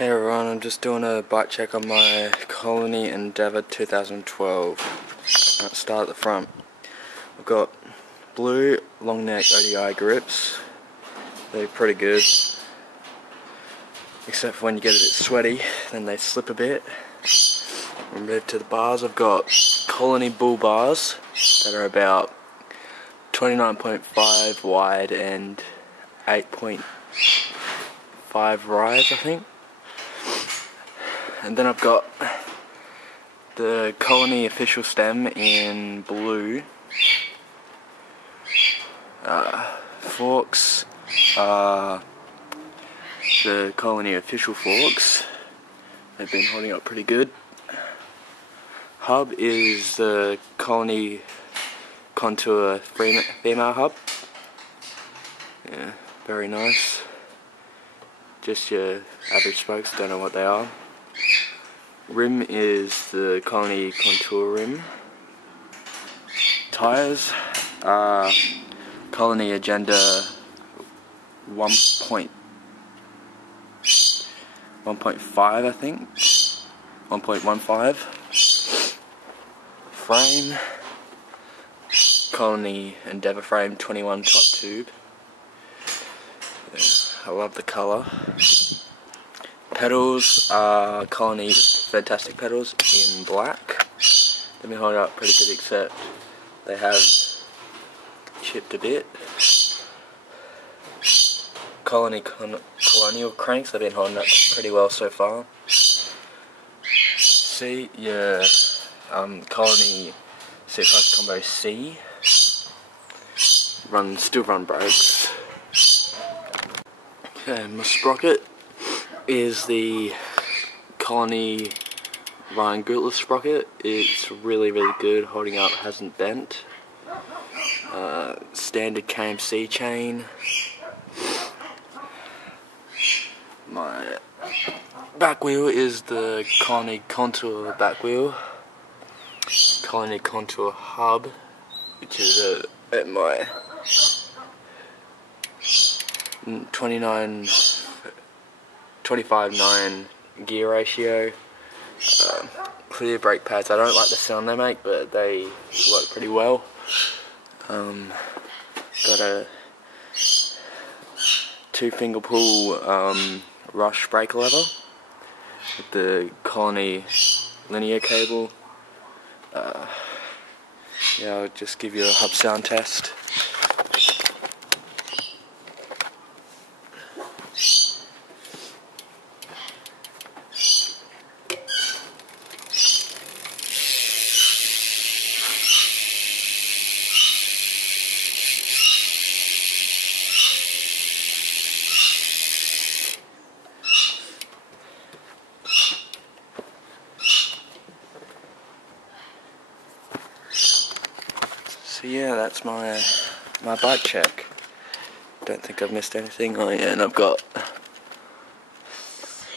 Hey everyone, I'm just doing a bike check on my Colony Endeavour 2012. Let's start at the front. I've got blue long neck ODI grips. They're pretty good, except for when you get a bit sweaty, then they slip a bit. We'll move to the bars. I've got Colony bull bars that are about 29.5 wide and 8.5 rise, I think. And then I've got the Colony official stem in blue. Forks are the Colony official forks. They've been holding up pretty good. Hub is the Colony Contour female hub. Yeah, very nice. Just your average spokes, don't know what they are. Rim is the Colony Contour rim. Tyres are Colony Agenda 1.5, I think. 1.15. Frame, Colony Endeavour frame 21 top tube. Yeah, I love the colour. Pedals are Colony Fantastic pedals in black. They've been holding up pretty good, except they have chipped a bit. Colony Colonial cranks, they've been holding up pretty well so far. Seat, yeah, Colony seat post combo C. Still run brakes. Okay, my sprocket is the Colony Ryan Goutless sprocket. It's really good, holding up, hasn't bent. Standard KMC chain. My back wheel is the Colony Contour back wheel. Colony Contour hub, which is at my 25/9 gear ratio. Clear brake pads. I don't like the sound they make, but they work pretty well. Got a 2-finger pull rush brake lever with the Colony linear cable. Yeah, I'll just give you a hub sound test. So yeah, that's my bike check. Don't think I've missed anything. Oh yeah, and I've got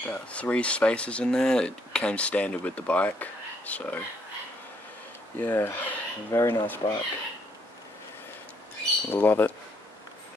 about 3 spaces in there. It came standard with the bike, so yeah, very nice bike. Love it.